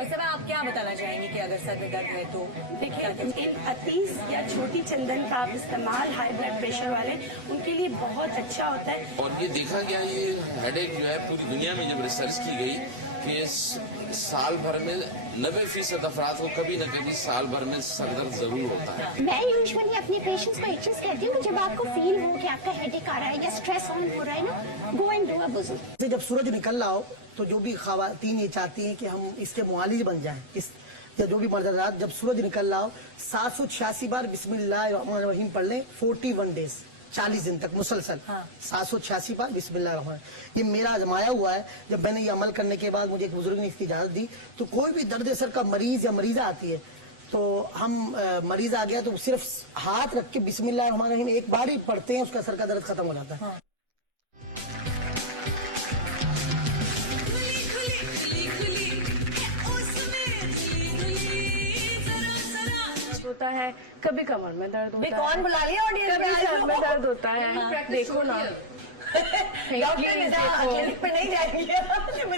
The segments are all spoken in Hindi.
वैसे मैं आप क्या बताना चाहेंगे कि अगर सर में दर्द है तो? देखिए, अतीस या छोटी चंदन का आप इस्तेमाल हाई ब्लड प्रेशर वाले उनके लिए बहुत अच्छा होता है। और ये देखा गया, ये हेडेक जो है पूरी दुनिया में जब रिसर्च की गई कि साल भर में 90% अफराद को कभी न कभी साल भर में सरदर्द जरूर होता है। मैं यूजुअली अपने पेशेंट्स को एक चीज कहती हूँ, जब आपको फील हो कि आपका हेडेक आ रहा है या स्ट्रेस ऑन हो रहा है ना, गो एंड डू अ वुजू। जब सूरज निकल रहा हो तो जो भी खवातीन ये चाहती हैं कि हम इसके मुआलिज बन जाएं, इस या जो भी मर्द, जब सूरज निकल रहा हो 786 बार बिस्मिल्लाहिर्रहमानिर्रहीम पढ़ लें 41 डेज, 40 दिन तक मुसलसल। 786 बार बिस्मिल्लाह। ये मेरा आजमाया हुआ है। जब मैंने ये अमल करने के बाद मुझे एक बुजुर्ग ने इसकी इजाजत दी, तो कोई भी दर्द सर का मरीज या मरीजा आती है तो हम मरीज आ गया तो सिर्फ हाथ रख के बिस्मिल्लाहिर्रहमानिर्रहीम एक बार ही पढ़ते हैं, उसका सर का दर्द खत्म हो जाता है। होता है कभी कमर में दर्द होता है, कौन बुला लिया ऑडियंस कभी सर में दर्द होता है। देखो ना डॉक्टर पे नहीं जाएंगे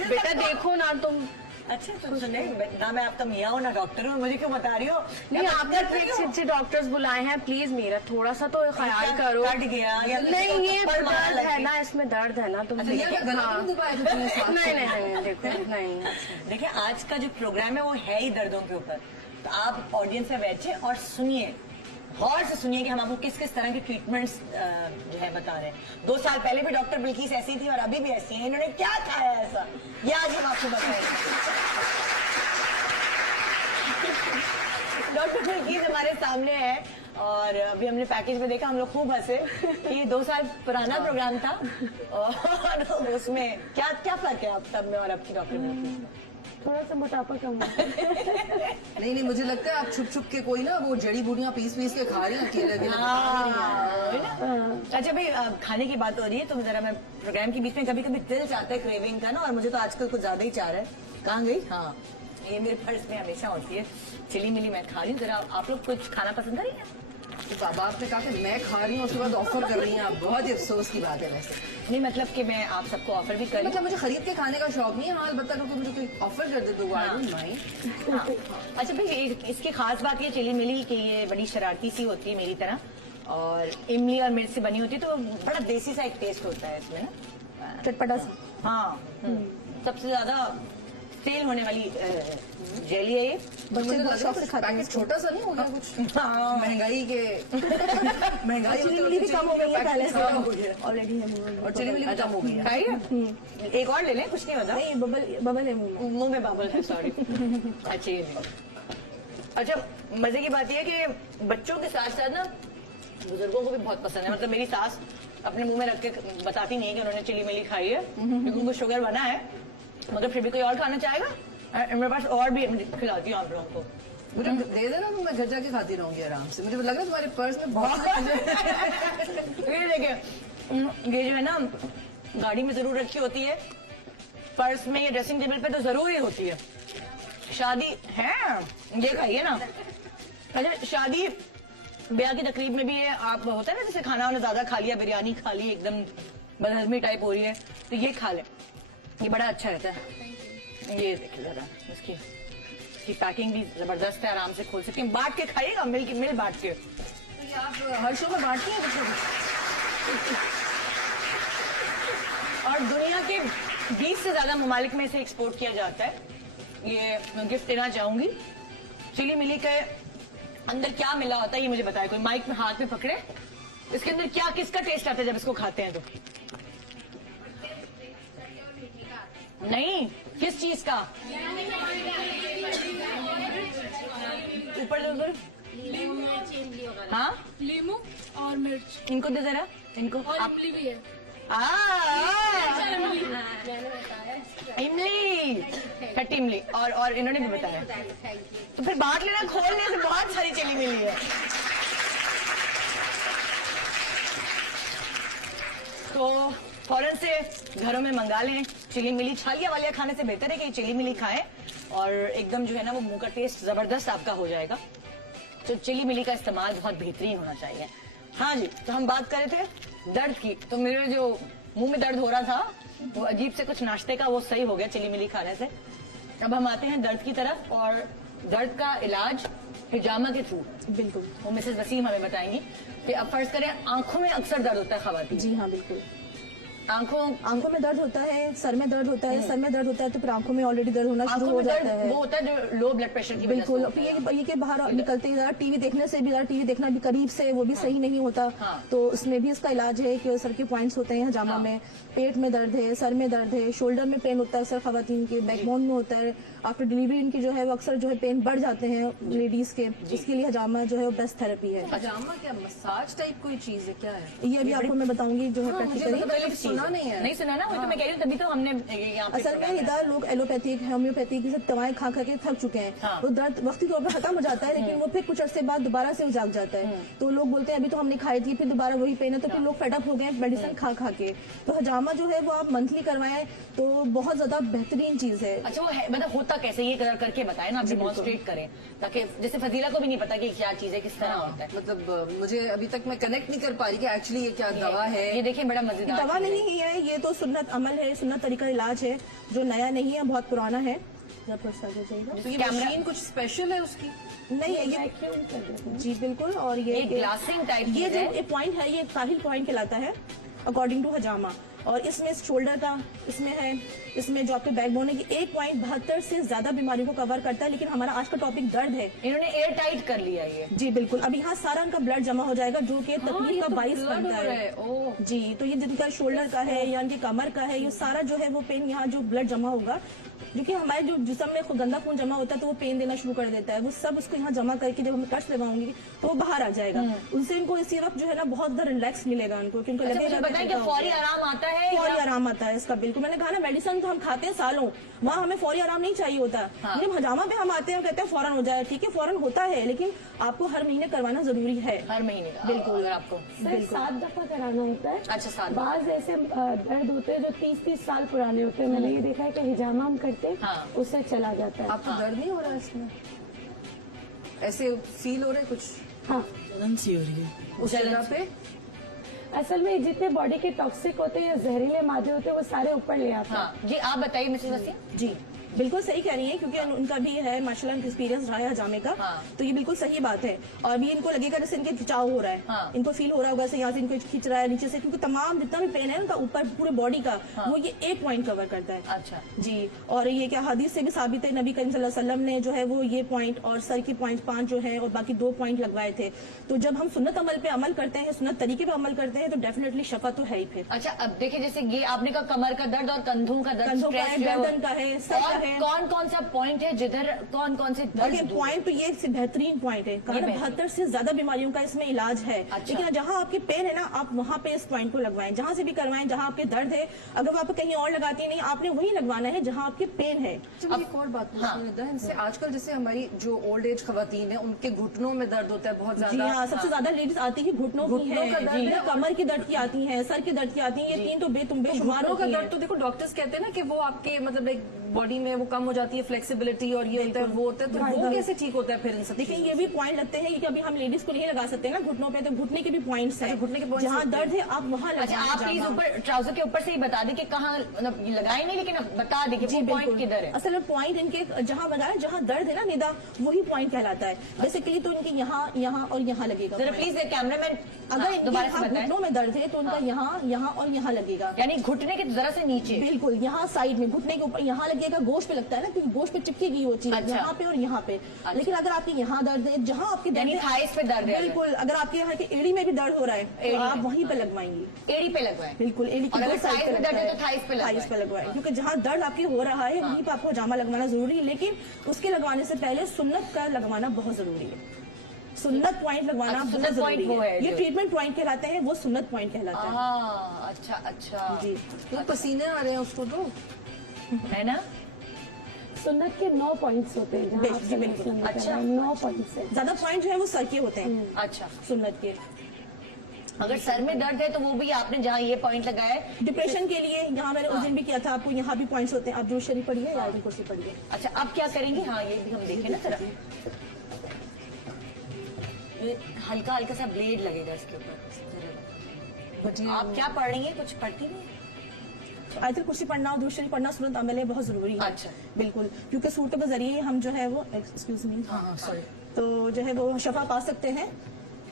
बेटा, देखो ना तुम। अच्छा तुम सुने ना, मैं आपका मियाँ हूँ ना डॉक्टर हूँ, मुझे क्यों बता रही हो? नहीं, आपने अच्छे डॉक्टर्स बुलाए हैं, प्लीज मेरा थोड़ा सा तो ख्याल करो। कट गया या नहीं, ये दर्द है ना, इसमें दर्द है ना, तुम नहीं देखो नहीं। देखिए, आज का जो प्रोग्राम है वो है ही दर्दों के ऊपर, तो आप ऑडियंस में बैठे और सुनिए, गौर से सुनिए कि हम आपको किस किस तरह के ट्रीटमेंट्स जो है बता रहे हैं। 2 साल पहले भी डॉक्टर बिल्किस ऐसी थी और अभी भी ऐसी है। इन्होंने क्या खाया ऐसा, ये आज हम आपको बताएंगे। डॉक्टर बिल्किस हमारे सामने है और अभी हमने पैकेज में देखा, हम लोग खूब हंसे कि ये 2 साल पुराना प्रोग्राम था और उसमें क्या क्या फर्क है आप तब में और अब की डॉक्टर में? थोड़ा सा मोटापा कम है। नहीं, मुझे लगता है आप छुप छुप के कोई ना वो जड़ी बूटियां पीस के खा रही हैं अकेले। अच्छा भाई, खाने की बात हो रही है तो जरा मैं प्रोग्राम के बीच में कभी कभी दिल चाहता है क्रेविंग का ना, और मुझे तो आजकल कुछ ज्यादा ही चाह रहा है। कहाँ गई? हाँ, ये मेरे पर्स में हमेशा होती है, चिली मिली मैं खा रही हूँ। जरा आप लोग कुछ खाना पसंद करेंगे? तो बाबा आपने कहा कि मैं खा रही हूँ, उसके बाद ऑफर कर रही हैं आप, बहुत ही अफसोस की बात है। वैसे नहीं, मतलब कि मैं आप सबको ऑफर भी कर, मतलब मुझे खरीद के खाने का शौक नहीं है, हाँ अलबत्ता लोग मुझे कोई ऑफर कर दे तो आई डोंट माइंड। अच्छा भाई, इसकी खास बात ये चिली मिली कि ये बड़ी शरारती सी होती है मेरी तरह, और इमली और मिर्च से बनी होती है, तो बड़ा देसी सा एक टेस्ट होता है इसमें ना, चटपटा सा। हाँ, सबसे ज्यादा सेल होने वाली जेली है ये। बच्चे तो शौक से खाते हैं। छोटा सा नहीं हो गया कुछ? हाँ, महंगाई चिली मिली भी कम हो गई है पहले से ऑलरेडी, और चिली मिली भी कम हो गई है। खाइए, एक और ले लें, कुछ नहीं होता। नहीं, बबल है मुंह में बबल है, सॉरी। अच्छा ये नहीं। अच्छा, मजे की बात यह है कि बच्चों के साथ साथ ना बुजुर्गों को भी बहुत पसंद है। मतलब मेरी सास अपने मुंह में रख के बताती नहीं है कि उन्होंने चिली मिली खाई है, क्योंकि उनको शुगर बना है, मगर फिर भी कोई और खाना चाहेगा, मेरे पास और भी खिलाती हूँ आप लोगों को। मुझे दे देना तो मैं घर जाके खाती रहूंगी आराम से। मुझे लग रहा है तुम्हारे पर्स में बहुत ये देखिए, ये जो है ना गाड़ी में जरूर रखी होती है, पर्स में या ड्रेसिंग टेबल पे तो जरूर ही होती है। शादी है, ये खाइए ना। अच्छा, शादी ब्याह की तकरीब में भी ये आप होता है ना, जैसे खाना ज्यादा खा लिया, बिरयानी खा ली, एकदम बदहजमी टाइप हो रही है, तो ये खा ले, ये बड़ा अच्छा रहता है। ये देखिए जरा, इसकी पैकिंग भी जबरदस्त है, आराम से खोल सकते हैं। बांट के खाइएगा, मिल बांट के। तो ये आप हर शो में बांटती हैं और दुनिया के 20 से ज्यादा ममालिक में इसे एक्सपोर्ट किया जाता है। ये मैं गिफ्ट देना चाहूंगी। चिली मिली के अंदर क्या मिला होता है ये मुझे बताया कोई, माइक में हाथ में पकड़े, इसके अंदर क्या किसका टेस्ट आता है जब इसको खाते हैं तो? नहीं, किस चीज का? ऊपर दो। हाँ, लीमू और मिर्च, इनको दे जरा, इनको। और इमली भी है। इमली, खट्टी इमली, और इन्होंने भी बताया, तो फिर बांट लेना, खोलने से बहुत सारी चिली मिली है। तो फौरन से घरों में मंगा लें चिली मिली। छालिया वालिया खाने से बेहतर है कि चिली मिली खाएं, और एकदम जो है ना वो मुंह का टेस्ट जबरदस्त आपका हो जाएगा। तो चिली मिली का इस्तेमाल बहुत बेहतरीन होना चाहिए। हाँ जी, तो हम बात कर रहे थे दर्द की, तो मेरे जो मुंह में दर्द हो रहा था वो अजीब से कुछ नाश्ते का वो सही हो गया चिली मिली खाने से। अब हम आते हैं दर्द की तरफ, और दर्द का इलाज हिजामा के थ्रू बिल्कुल। वो मिसेस वसीम हमें बताएंगी कि अब फर्ज करें आंखों में अक्सर दर्द होता है खवातीन, जी हाँ बिल्कुल। आंखों में दर्द होता है, सर में दर्द होता है, सर में दर्द होता है तो फिर आंखों में ऑलरेडी दर्द होना शुरू आंखों हो में जाता दर्द है। वो होता है जो लो ब्लड प्रेशर की वजह से बिल्कुल। होता है। फिर ये कि बाहर निकलते ही ज़रा टीवी देखने से भी, ज़रा टीवी देखना भी करीब से वो भी सही नहीं होता, हाँ। तो उसमें भी इसका इलाज है कि सर के पॉइंट्स होते हैं हजामा में, पेट में दर्द है, सर में दर्द है, शोल्डर में पेन होता है अक्सर खवातीन के, बैकबोन में होता है, आफ्टर डिलीवरी इनकी जो है वो अक्सर जो है पेन बढ़ जाते हैं लेडीज के, इसके लिए हजामा जो है वो बेस्ट थेरेपी है। पजामा क्या मसाज टाइप कोई चीज है, क्या है? ये अभी आपको मैं बताऊंगी जो है मुझे प्रैक्टिकली। मतलब मैंने सुना नहीं है। नहीं सुना ना, वो तो मैं कह रही हूँ, तभी तो हमने यहाँ पे असल में इधर लोग एलोपैथिक होम्योपैथिक सब दवाएं खा खा के थक चुके हैं, हाँ। वो दर्द वक्ती तौर पर खत्म हो जाता है लेकिन वो फिर कुछ अर्से बाद दोबारा से जाग जाता है, तो लोग बोलते हैं अभी तो हमने खाई थी फिर दोबारा वही पेन है, तो फिर लोग फेडअप हो गए मेडिसिन खा खा के। तो हजामा जो है वो आप मंथली करवाएं तो बहुत ज्यादा बेहतरीन चीज है। अच्छा वो है, मतलब होता कैसे ये करके बताएं ना, आप डिमॉन्स्ट्रेट करें, ताकि जैसे फजीला को भी नहीं पता कि क्या चीज है, किस तरह होता है। मतलब मुझे अभी तक मैं कनेक्ट नहीं कर पा रही कि एक्चुअली ये क्या दवा है। ये देखिए बड़ा मजेदार दवा चीज़ है। नहीं है ये तो सुन्नत अमल है, सुन्नत तरीका इलाज है जो नया नहीं है, बहुत पुराना है। जब थोड़ा हो जाएगा तो ये कैमरा- मशीन कुछ स्पेशल है उसकी? नहीं है ये, जी बिल्कुल। और ये ग्लासिंग टाइप ये चीज़ जो है। ये पॉइंट है ये काहिल पॉइंट कहलाता है अकॉर्डिंग टू हजामा, और इसमें शोल्डर का इसमें है, इसमें जो आपके बैकबोन है, ये एक पॉइंट 72 से ज्यादा बीमारियों को कवर करता है, लेकिन हमारा आज का टॉपिक दर्द है। इन्होंने एयर टाइट कर लिया ये। जी बिल्कुल। अब यहाँ सारा इनका ब्लड जमा हो जाएगा जो कि तकलीफ का बाइस बनता है। ओह जी, तो ये जिनका शोल्डर का है या इनके कमर का है, ये सारा जो है वो पेन यहाँ जो ब्लड जमा होगा, जो कि हमारे जो जिस्म में गंदा खून जमा होता है तो वो पेन देना शुरू कर देता है, वो सब उसको यहाँ जमा करके जब हम कट्स लगाऊंगी तो वो बाहर आ जाएगा। उनसे इनको इसी वक्त जो है ना बहुत ज्यादा रिलैक्स मिलेगा उनको, क्योंकि अच्छा मुझे बताएं कि फौरी आराम आता है फौरी या- आराम आता है इसका। बिल्कुल, मैंने कहा ना मेडिसिन तो हम खाते हैं सालों, वहाँ हमें फौरी आराम नहीं चाहिए होता, लेकिन हजामा पे हम आते हैं कहते हैं फौरन हो जाए, ठीक है फौरन होता है, लेकिन आपको हर महीने करवाना जरूरी है। हर महीने का बिल्कुल। अगर आपको सर 7 दफा कराना होता है। अच्छा 7 बाज ऐसे दर्द होते हैं जो 30-30 साल पुराने होते हैं, मैंने ये देखा है कि हिजामा हम करते हैं हाँ। उससे चला जाता है। आपको दर्द नहीं हो रहा है इसमें? ऐसे फील हो रहे कुछ हाँ, जलन सी हो रही है। उस जगह पे? असल में जितने बॉडी के टॉक्सिक होते हैं या जहरीले मादे होते हैं वो सारे ऊपर ले आते हैं। हाँ जी आप बताइए मिसेस वसीम। जी बिल्कुल सही कह रही हैं, क्योंकि उनका भी है माशाल्लाह एक्सपीरियंस रहा है हजामे का, हाँ। तो ये बिल्कुल सही बात है। और भी इनको लगेगा जैसे इनके खिंचाव हो रहा है, हाँ। इनको फील हो रहा होगा जैसे यहाँ से इनको खींच रहा है नीचे से, क्योंकि तमाम जितना भी पेन है उनका ऊपर पूरे बॉडी का, वो ये एक पॉइंट कवर करता है। अच्छा जी, और ये क्या हदीस से भी साबित है, नबी करीम सल्लल्लाहु अलैहि वसल्लम ने जो है वो ये पॉइंट और सर की पॉइंट 5 जो है और बाकी 2 पॉइंट लगवाए थे। तो जब हम सुन्नत अमल पे अमल करते हैं, सुन्नत तरीके पे अमल करते हैं, तो डेफिनेटली शफा तो है ही। फिर अच्छा अब देखिए जैसे ये आपने कहा कमर का दर्द और कंधों का दर्द, कंधों का stress है, जो है वो- गर्दन का है, सर का है। कौन कौन सा पॉइंट है जिधर कौन कौन से दर्द देखिए दूर- पॉइंट तो ये से बेहतरीन पॉइंट है, कारण बेहतरीन। 72 से ज्यादा बीमारियों का इसमें इलाज है। अच्छा। लेकिन जहाँ आपकी पेन है ना, आप वहाँ पे इस पॉइंट को लगवाएं, जहाँ से भी करवाएं, जहाँ आपके दर्द है। अगर आप कहीं और लगाती नहीं, आपने वही लगवाना है जहाँ आपकी पेन है। अब एक और बात पूछना इनसे, आजकल जैसे हमारी जो ओल्ड एज खवातीन है उनके घुटनों में दर्द होता है बहुत जी ज्यादा। हाँ, सबसे ज्यादा लेडीज आती है घुटनों की घुटनों का है, दर्द है। कमर की दर्द की आती है, सर की दर्द की आती है, ये 3 तो बेशुमार घुटनों का होती दर्द है। तो देखो डॉक्टर्स कहते हैं ना कि वो आपके मतलब एक बॉडी में वो कम हो जाती है, फ्लेक्सिबिलिटी और ये होता है वो होता है, तो वो कैसे ठीक होता है फिर इन सब देखिए चीज़ों ये भी पॉइंट लगते हैं कि अभी हम लेडीज को नहीं लगा सकते ना घुटनों पे, तो घुटने के भी पॉइंट्स हैं, घुटने के points जहाँ लगते हैं। दर्द है आप वहाँ अच्छा लगाएं। आप प्लीज जहाँ- ऊपर ट्राउजर के ऊपर से ही बता दें कि कहाँ मतलब लगाए नहीं, लेकिन अब बता दें कि जी वो पॉइंट बिल्कुल। किधर है। असल में पॉइंट इनके जहाँ बनाया, जहाँ दर्द है ना निदा, वही पॉइंट कहलाता है। बेसिकली तो इनके यहाँ यहाँ और यहाँ लगेगा। जरा प्लीज कैमरामैन अगर इनके दोबारा से यहाँ बताएं। घुटनों में दर्द है तो उनका यहाँ यहाँ और यहाँ लगेगा। यानी घुटने के जरा से नीचे। बिल्कुल, यहाँ साइड में घुटने के ऊपर यहाँ लगेगा, गोश पे लगता है ना, क्योंकि गोश पे चिपकेगी वो चीज, अच्छा। यहाँ पे और यहाँ पे। लेकिन अगर आपके यहाँ दर्द है, जहाँ आपके दर्द यानी है, thighs पे दर्द है। बिल्कुल, अगर आपके यहाँ की एड़ी में भी दर्द हो रहा है एड़ी तो आप में। वहीं पे लगवाएंगी। एड़ी पे लगवाए। बिल्कुल, एड़ी की और अगर दो साइड thighs पे पे दर्द लगता है तो thighs पे लगवाएं। thighs पे लगवाएं, क्योंकि जहाँ दर्द आपकी हो रहा है वहीं पे आपको हजामा लगवाना जरूरी है, लेकिन उसके लगवाने से पहले सुन्नत का लगवाना बहुत जरूरी है। सुन्नत पॉइंट लगवाना अच्छा, बहुत सुन्नत जरूरी point वो है है। ये जो- ट्रीटमेंट पॉइंट कहलाते हैं, वो सुन्नत पॉइंट कहलाता है। हाँ अच्छा अच्छा जी तो पसीने आ रहे हैं उसको तो है ना। सुन्नत के 9 पॉइंट्स होते हैं जहाँ आप जी, बिल्कुल। selection अच्छा। करवाएं, 9 पॉइंट्स है। ज्यादा पॉइंट जो है वो सर के होते हैं अच्छा सुन्नत के। अगर सर में दर्द है तो वो भी आपने जहाँ ये पॉइंट लगाया है। डिप्रेशन के लिए यहाँ मैंने उस दिन भी किया था, आपको यहाँ भी पॉइंट्स होते हैं। आप जो शरीफ पढ़िए या आयत कुर्सी पढ़िए। अच्छा अब क्या करेंगे, हाँ ये भी हम देखें ना जरा। ये हल्का हल्का सा ब्लेड लगेगा इसके ऊपर। आप क्या पढ़ रही हैं, कुछ पढ़ती नहीं? आयतुल कुर्सी पढ़ना और दूसरी पढ़ना सूरत अमल है, बहुत जरूरी है। अच्छा। बिल्कुल, क्योंकि सूरतों के जरिए हम जो है वो एक्सक्यूज मी सॉरी। तो जो है वो शफा पा सकते हैं।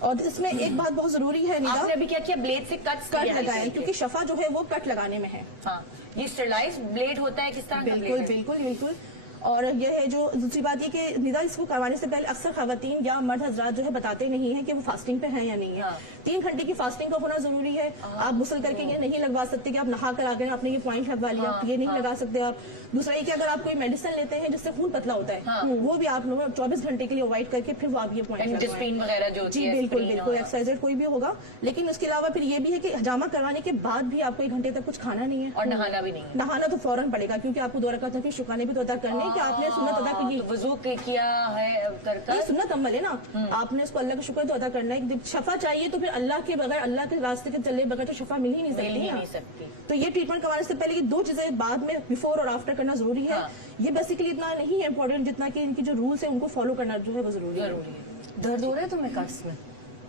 और इसमें एक बात बहुत जरूरी है निदा, आपने अभी क्या किया, ब्लेड से कट लगाए, क्योंकि शफा जो है वो कट लगाने में है। हाँ, ये स्टरलाइज ब्लेड होता है, किस तरह का बिल्कुल blade है? बिल्कुल बिल्कुल। और यह है जो दूसरी बात ये कि निदा इसको करवाने से पहले अक्सर खवातीन या मर्द हजरात जो है बताते नहीं है कि वो फास्टिंग पे हैं या नहीं है। हाँ। 3 घंटे की फास्टिंग का होना जरूरी है। आप गुस्ल करके ये नहीं लगवा सकते कि आप नहा कर आ गए आपने ये पॉइंट लगवा लिया, ये नहीं लगा सकते आप। दूसरा ये कि अगर आप कोई मेडिसिन लेते हैं जिससे खून पतला होता है, वो भी आप लोग 24 घंटे के लिए अवॉइड करके फिर वो आप ये पॉइंट डिस्प्रीन वगैरह जो होती जी है, बिल्कुल aspirin बिल्कुल, और- एक्सरसाइज कोई भी होगा। लेकिन उसके अलावा फिर ये भी है कि हजामा करवाने के बाद भी आपको 1 घंटे तक कुछ खाना नहीं है और नहाना भी नहीं है। नहाना तो फौरन पड़ेगा, क्योंकि आपको 2 रकात के शुक्राने भी तो अदा करने हैं कि आपने सुन्नत अदा की। तो वजू किया है कर ये सुन्नत अमल है ना, आपने इसको अल्लाह का शुक्र तो अदा करना है। जब शफा चाहिए तो फिर अल्लाह के बगैर, अल्लाह के रास्ते के चले बगैर तो शफा मिल ही नहीं मिल सकती ही ना। नहीं सकती। तो ये ट्रीटमेंट करवाने से पहले ये 2 चीजें बाद में बिफोर और आफ्टर करना जरूरी है। ये बेसिकली इतना नहीं है इम्पोर्टेंट जितना कि इनकी जो रूल्स है उनको फॉलो करना जो है वो जरूरी है। जरूरी है। दर्द हो रहा है तुम्हें कट्स में?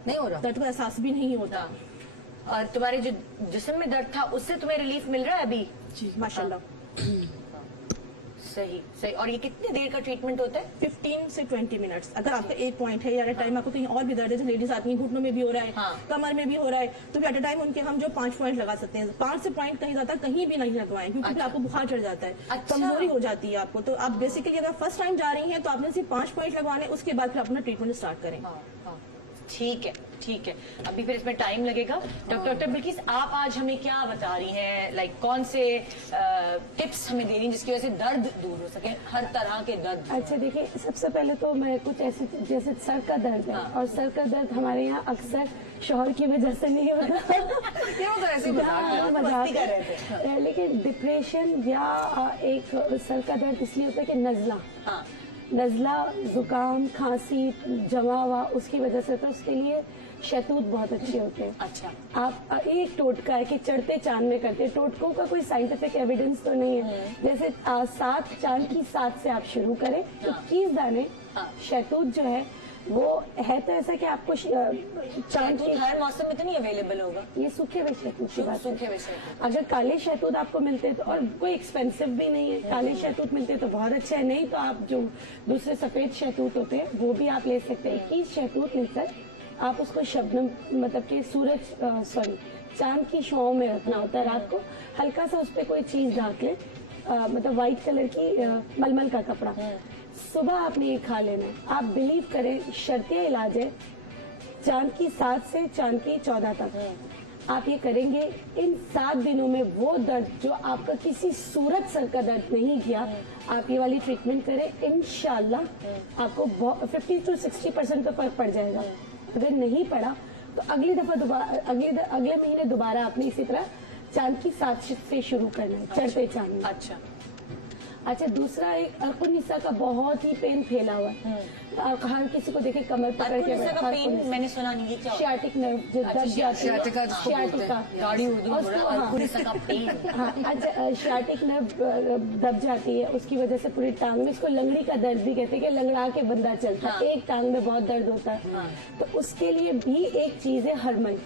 नहीं हो रहा? दर्द का एहसास भी नहीं होता। और तुम्हारे जो जिस्म में दर्द था उससे तुम्हें रिलीफ मिल रहा है अभी? जी माशाल्लाह। सही सही। और ये कितनी देर का ट्रीटमेंट होता है? 15 से 20 मिनट्स। अगर आपका एक पॉइंट है या एट अ टाइम आपको कहीं और भी दर्द है, जो लेडीज आती हैं घुटनों में भी हो रहा है, हाँ। कमर में भी हो रहा है, तो फिर एट अ टाइम उनके हम जो 5 पॉइंट लगा सकते हैं। 5 से पॉइंट कहीं ज्यादा कहीं भी नहीं लगवाएं, क्योंकि फिर आपको बुखार चढ़ जाता है, अच्छा। कमजोरी हो जाती है आपको। तो आप बेसिकली अगर फर्स्ट टाइम जा रही हैं तो आपने सिर्फ 5 पॉइंट लगवाने, उसके बाद फिर अपना ट्रीटमेंट स्टार्ट करें। हाँ, हाँ। ठीक है ठीक है। अभी फिर इसमें टाइम लगेगा। डॉक्टर बिल्किस, आप आज हमें क्या बता रही हैं, लाइक कौन से टिप्स हमें दे रही हैं जिसकी वजह से दर्द दूर हो सके, हर तरह के दर्द? अच्छा देखिए, सबसे पहले तो मैं कुछ ऐसे जैसे सर का दर्द है, और सर का दर्द हमारे यहाँ अक्सर शोहर की वजह से नहीं होता। क्यों होता है ऐसे मजाक में? हाँ, मजाक मस्ती कर रहे है। लेकिन डिप्रेशन या एक सर का दर्द इसलिए होता है कि नज़ला, जुकाम, खांसी जमा हुआ उसकी वजह से, तो उसके लिए शहतूत बहुत अच्छे होते हैं। अच्छा। आप एक टोटका है कि चढ़ते चांद में करते हैं, टोटकों का कोई साइंटिफिक एविडेंस तो नहीं है। जैसे 7 चांद की 7 से आप शुरू करें, 21 दाने शहतूत जो है वो है तो ऐसा कि आपको चांद की, हर मौसम में तो नहीं अवेलेबल होगा, ये सूखे हुए शहतूत की बात सूखे है। हुए शहतूत। अगर काले शहतूत आपको मिलते हैं तो, और कोई एक्सपेंसिव भी नहीं है, काले शहतूत मिलते हैं तो बहुत अच्छा है, नहीं तो आप जो दूसरे सफेद शहतूत होते हैं वो भी आप ले सकते हैं। 21 शहतूत लेकर आप उसको शबनम, मतलब कि चांद की छांव में रखना होता है। रात को हल्का सा उस पर कोई चीज ढाक ले, मतलब व्हाइट कलर की मलमल का कपड़ा, सुबह आपने ये खा लेना है। आप बिलीव करें, शर्तिया इलाज है, चांद की 7 से चांद की 14 तक आप ये करेंगे, इन 7 दिनों में वो दर्द जो आपका किसी सूरत सर का दर्द नहीं किया, आप ये वाली ट्रीटमेंट करें, इंशाल्लाह आपको 50 to 60% तो फर्क पड़ जाएगा। अगर नहीं पड़ा तो अगली दफा अगले महीने दोबारा आपने इसी तरह चांद की 7 से शुरू करना है, चढ़ते चांद में। अच्छा, दूसरा एक अर्कुनिसा का बहुत ही पेन फैला हुआ है। हर किसी को देखे कमर पकड़ के का पेन मैंने सुना नहीं है, क्या होता है? शियाटिक नर्व जो दब जाती है, शियाटिका जिसको बोलते हैं। शियाटिका, गाड़ी उर्दू उसको, बोला, हाँ। अर्कुनिसा का पेन। हाँ, अच्छा, शियाटिक नर्व दब जाती है, उसकी वजह से पूरी टांग में, इसको लंगड़ी का दर्द भी कहते हैं कि लंगड़ा के बंदा चलता है, एक टांग में बहुत दर्द होता है। तो उसके लिए भी एक चीज है हरमल।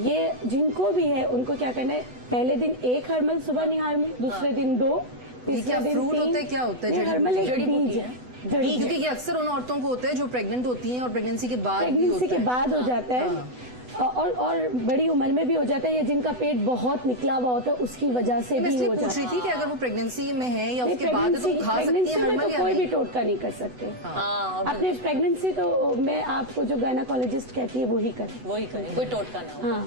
ये जिनको भी है उनको क्या करना है, पहले दिन 1 हरमल सुबह निहार में, दूसरे दिन 2, तीसरे क्या दिन फ्रूट 3। होता है, क्या होता है? ये हरमल एक जड़ी बूटी बीज है। है, जड़ी क्योंकि ये अक्सर उन औरतों को होता है जो प्रेग्नेंट होती हैं और प्रेगनेंसी के बाद भी प्रेगनेंसी होता के है। बाद हो जाता है, और बड़ी उम्र में भी हो जाता है, या जिनका पेट बहुत निकला हुआ होता है उसकी वजह से मैं भी इसलिए हो पूछ जाता रही है। थी कि अगर वो प्रेगनेंसी में है या नहीं, उसके बाद है तो खा सकती प्रेगनेंसी है में हरमल तो या कोई नहीं? भी टोटका नहीं कर सकते। हाँ, अपने प्रेगनेंसी तो मैं आपको जो गायनाकोलॉजिस्ट कहती है वो ही करें। वही करें, कोई टोटका ना हो। हाँ,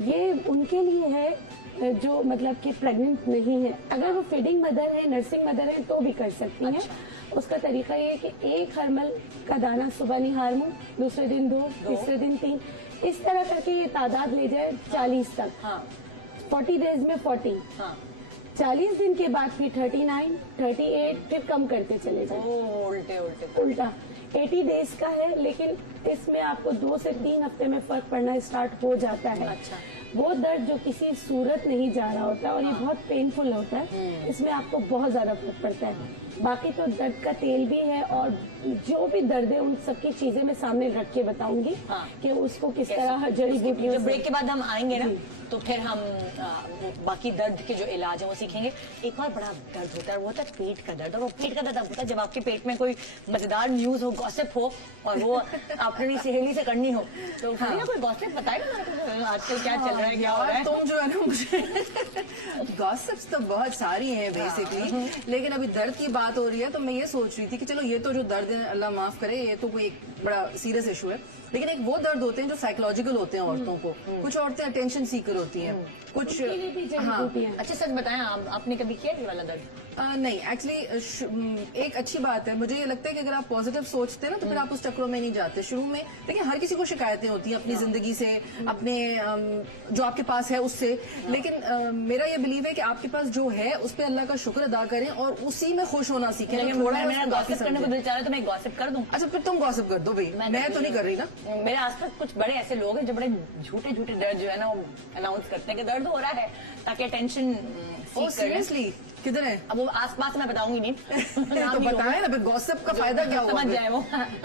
ये उनके लिए है जो मतलब कि प्रेग्नेंट नहीं है। अगर वो फीडिंग मदर है, नर्सिंग मदर है तो भी कर सकती हैं। उसका तरीका ये है कि 1 हरमल का दाना सुबह निहार मुंह, दूसरे दिन 2, तीसरे दिन 3, इस तरह करके ये तादाद ले जाए 40 तक। 40 डेज में 40, 40 दिन के बाद फिर 39, 38, फिर कम करते चले जाए। उल्टे उल्टे। उल्टा 80 डेज का है, लेकिन इसमें आपको 2 से 3 हफ्ते में फर्क पड़ना स्टार्ट हो जाता है। अच्छा। वो दर्द जो किसी सूरत नहीं जा रहा होता और ये बहुत पेनफुल होता है, इसमें आपको बहुत ज्यादा फर्क पड़ता है। बाकी तो दर्द का तेल भी है, और जो भी दर्द है उन सबकी चीजें मैं सामने रख के बताऊंगी हाँ। कि उसको किस तरह जड़ी बूटियों जब से। ब्रेक के बाद हम आएंगे ना तो फिर हम वो बाकी दर्द के जो इलाज है वो सीखेंगे। एक और बड़ा दर्द होता है, वो होता है पेट का दर्द। और वो पेट का दर्द अब होता है जब आपके पेट में कोई मजेदार न्यूज हो, गॉसिप हो, और वो अपनी सहेली से करनी हो। तो कोई गॉसिप बताएगा आजकल क्या चल रहा है, क्या हो रहा है? तुम जो है ना मुझे गॉसिप्स तो बहुत सारी हैं बेसिकली, लेकिन अभी दर्द की बात हो रही है तो मैं ये सोच रही थी कि चलो ये तो जो दर्द है अल्लाह माफ करे, ये तो कोई एक बड़ा सीरियस इशू है, लेकिन एक वो दर्द होते हैं जो साइकोलॉजिकल होते हैं औरतों को। कुछ औरतें अटेंशन सीकर होती हैं, कुछ उनके लिए भी जड़ी हाँ बूटियां। अच्छा सच बताएं, आपने कभी किया ये वाला दर्द? नहीं एक्चुअली एक अच्छी बात है, मुझे ये लगता है कि अगर आप पॉजिटिव सोचते हैं ना तो फिर आप उस चक्रों में नहीं जाते। शुरू में देखिए हर किसी को शिकायतें होती हैं अपनी जिंदगी से, अपने जो आपके पास है उससे, लेकिन मेरा ये बिलीव है कि आपके पास जो है उस पर अल्लाह का शुक्र अदा करें और उसी में खुश होना सीखें। लेकिन थोड़ा मेरा उसको काफी गॉसिप करने को समझें। दिल चाह रहा है तो मैं गॉसिप कर दूं। अच्छा फिर तुम गॉसिप कर दो भाई, मैं तो नहीं कर रही ना। मेरे आसपास कुछ बड़े ऐसे लोग हैं जो बड़े झूठे झूठे दर्द जो है ना वो अनाउंस करते हैं कि दर्द हो रहा है, ताकि टेंशन ओ सीरियसली किधर है? अब वो आसपास मैं बताऊंगी नहीं। नाम तो नहीं बताएं ना फिर गॉसिप का फायदा क्या हुआ? समझ जाए वो।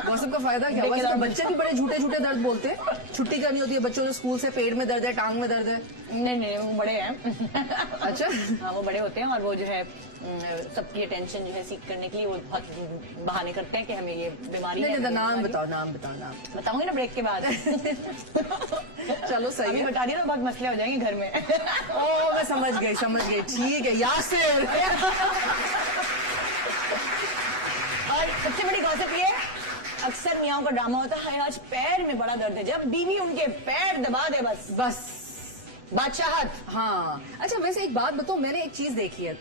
गॉसिप का फायदा क्या हुआ? इसमें बच्चे भी बड़े झूठे झूठे दर्द बोलते हैं। छुट्टी करनी होती है बच्चों को स्कूल से, पेट में दर्द है, टांग में दर्द है। नहीं नहीं वो बड़े हैं। अच्छा हाँ वो बड़े होते हैं और वो जो है सबकी अटेंशन जो है सीख करने के लिए वो बहुत बहाने करते हैं कि हमें ये बीमारी है। नहीं नाम बताओ, नाम बताओ, नाम बताऊंगी ना ब्रेक के बाद। चलो सही अभी है। बता दिया ना बहुत मसले हो जाएंगे घर में। ओ मैं समझ गई ठीक है यासिर। और सबसे बड़ी गॉसिप ये अक्सर मियाओं का ड्रामा होता है, आज पैर में बड़ा दर्द है, जब बीवी उनके पैर दबा दे बस बादशाहत। हाँ अच्छा वैसे एक बात बताओ, मैंने एक चीज देखी है,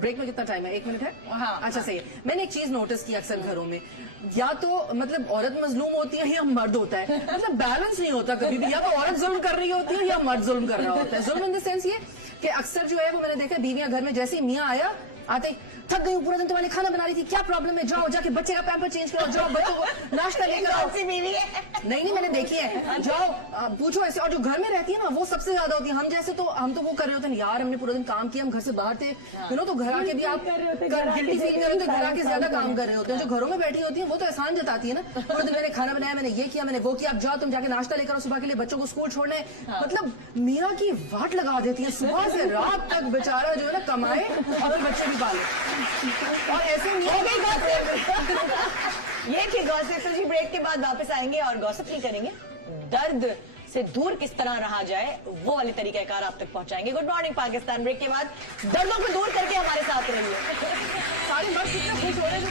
ब्रेक में कितना टाइम है? 1 मिनट है? हाँ, अच्छा सही है। मैंने एक चीज नोटिस की अक्सर घरों में, या तो मतलब औरत मजलूम होती है या मर्द होता है, मतलब बैलेंस नहीं होता कभी भी। या तो औरत जुल्म कर रही होती है या मर्द जुल्म कर रहा होता है। जुल्म इन द सेंस ये कि अक्सर जो है वो मैंने देखा बीवियां घर में जैसे ही मियाँ आया आते ही, थक गई हूँ पूरा दिन तुम्हारे खाना बना रही थी, क्या प्रॉब्लम है, जाओ जाके बच्चे का पैम्पर चेंज करो, जाओ बच्चों को नाश्ता लेकर आओ। बीवी है। नहीं मैंने देखी है, जाओ पूछो ऐसे। और जो घर में रहती है ना वो सबसे ज्यादा होती है। हम जैसे तो हम तो वो कर रहे होते हैं, यार हमने पूरा दिन काम किया, हम घर से बाहर थे, यू नो, तो घर आके भी आप गिल्टी फील कर रहे होते, घर आके ज्यादा काम कर रहे होते हैं। जो घरों में बैठी होती है वो तो एहसान जताती है ना, पूरे दिन मैंने खाना बनाया, मैंने ये किया, मैंने वो किया, अब जाओ तुम जाके नाश्ता लेकर आओ, सुबह के लिए बच्चों को स्कूल छोड़ना है। मतलब मियाँ की वाट लगा देती है, सुबह से रात तक बेचारा जो है ना कमाए और बच्चे भी पाले। और ऐसे मियाँ ये थी गॉसिप। तो जी ब्रेक के बाद वापस आएंगे और गॉसिप नहीं करेंगे, दर्द से दूर किस तरह रहा जाए वो वाले तरीकाकार आप तक पहुंचाएंगे। गुड मॉर्निंग पाकिस्तान ब्रेक के बाद दर्दों को दूर करके हमारे साथ रहिए। सारे मर्द कितने खुश हो रहे हैं।